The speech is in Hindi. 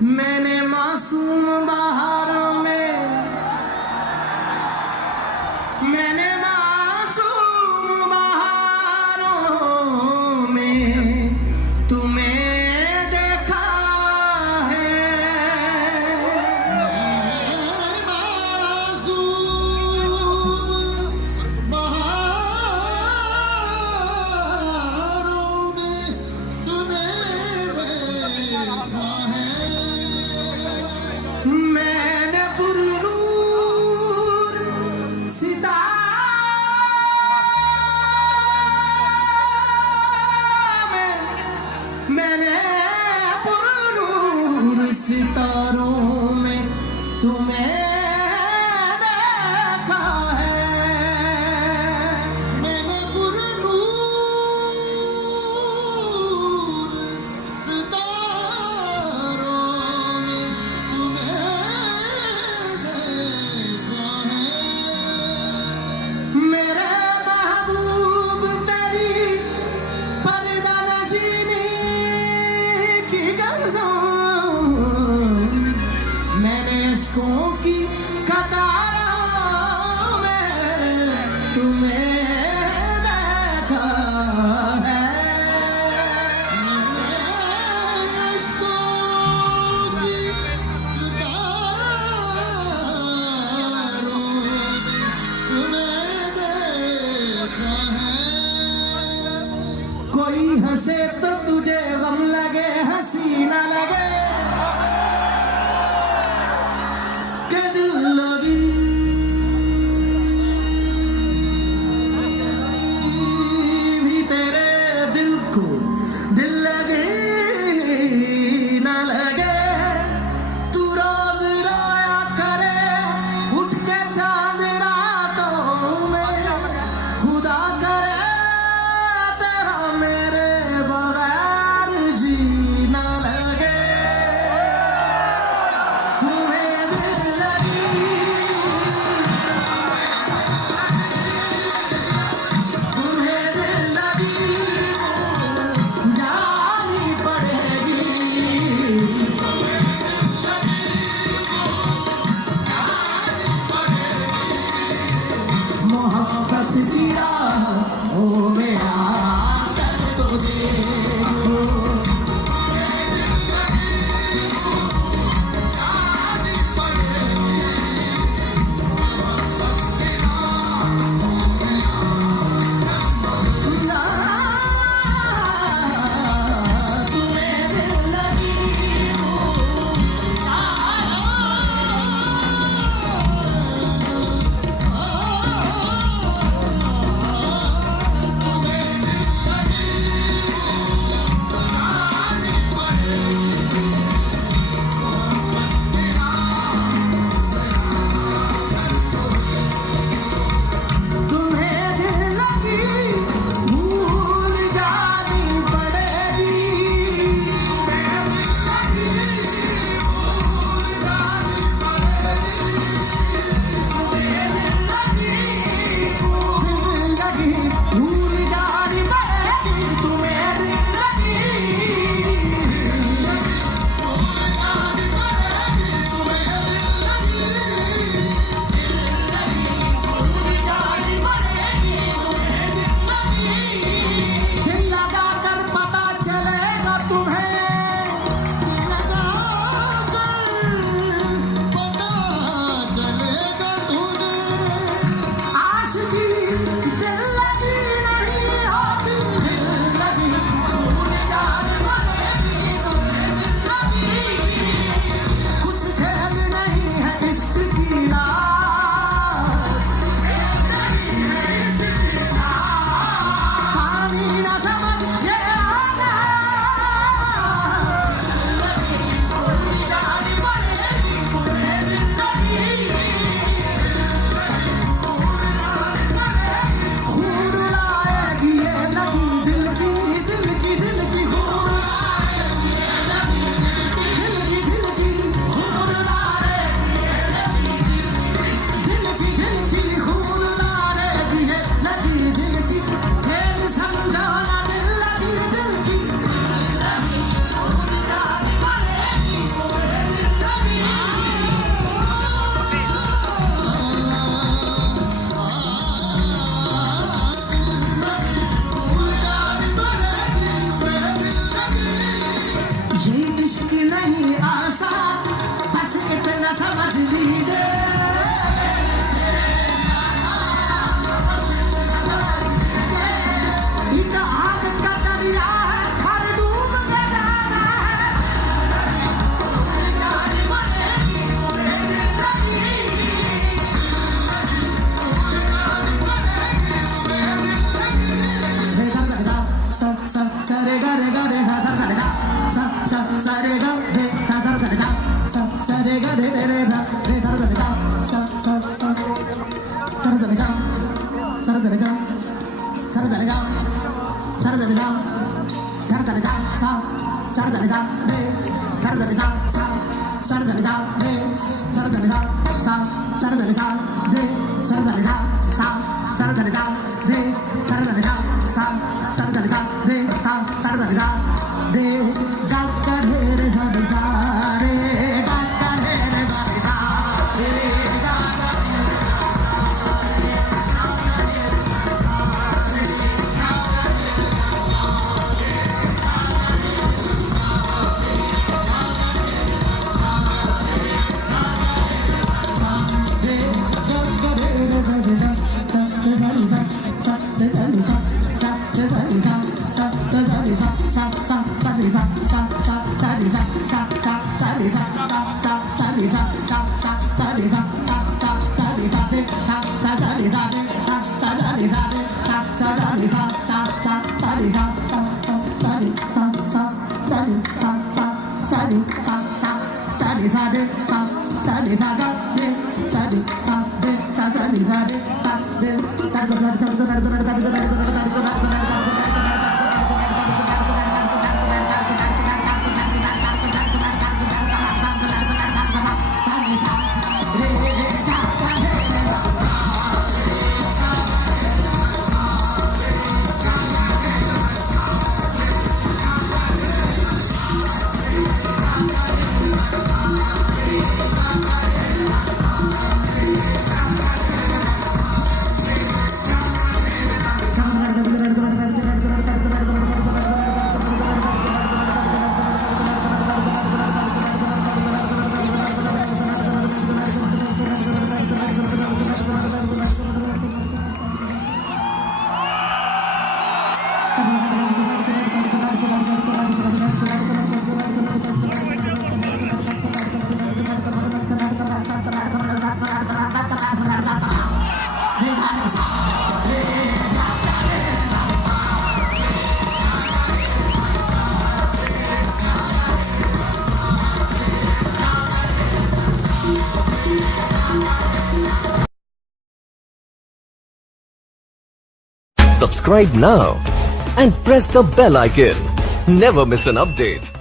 मैंने मासूम बहारों में, मैंने मासूम बहारों में तुम्हें देखा है। मासूम बहारों में तुम्हें देखा है। मैंने पुरनूर सितारों में तुम्हें देखा है। मैंने पुरनूर सितारों में तुम्हें देखा है। मेरे महबूब तेरी पर्दा नशीनी की गज़ों, मैंने इश्कों की कतारों में तुम्हें देखा है। कोई हंसे तो तुझे गम लगे, हंसी न लगे के दिल लगी भी तेरे दिल को दिल लगे न लगे। तू रोज रोया करे उठ के चांद रातों में, खुदा करे तेरा मेरे बगैर जी न लगे। ये इश्क नहीं आसा, बस इतना समझ लीजिए। एक आग का दरिया है, हर डूब के जाना है। सा सा सा रे गा रे गा रे सा धा धा रे गा, सा सा सा रे गा रे सा धा धा रे गा, सा सा रे गा रे रे रे धा रे धा धा रे गा, सा सा सा सा रे गा, सा रे गा, सा रे गा, सा रे गा, सा रे गा, सा सा रे गा रे, सा रे गा, सा सा रे गा रे, सा रे गा, सा सा रे गा रे, सा रे गा, सा सा रे गा रे, सा रे गा, सा सा रे गा रे, सा सा रे गा रे, गा गा रे रे सा रे सा रे, गा गा रे रे सा रे सा रे, गा गा Subscribe now and press the bell icon. Never miss an update.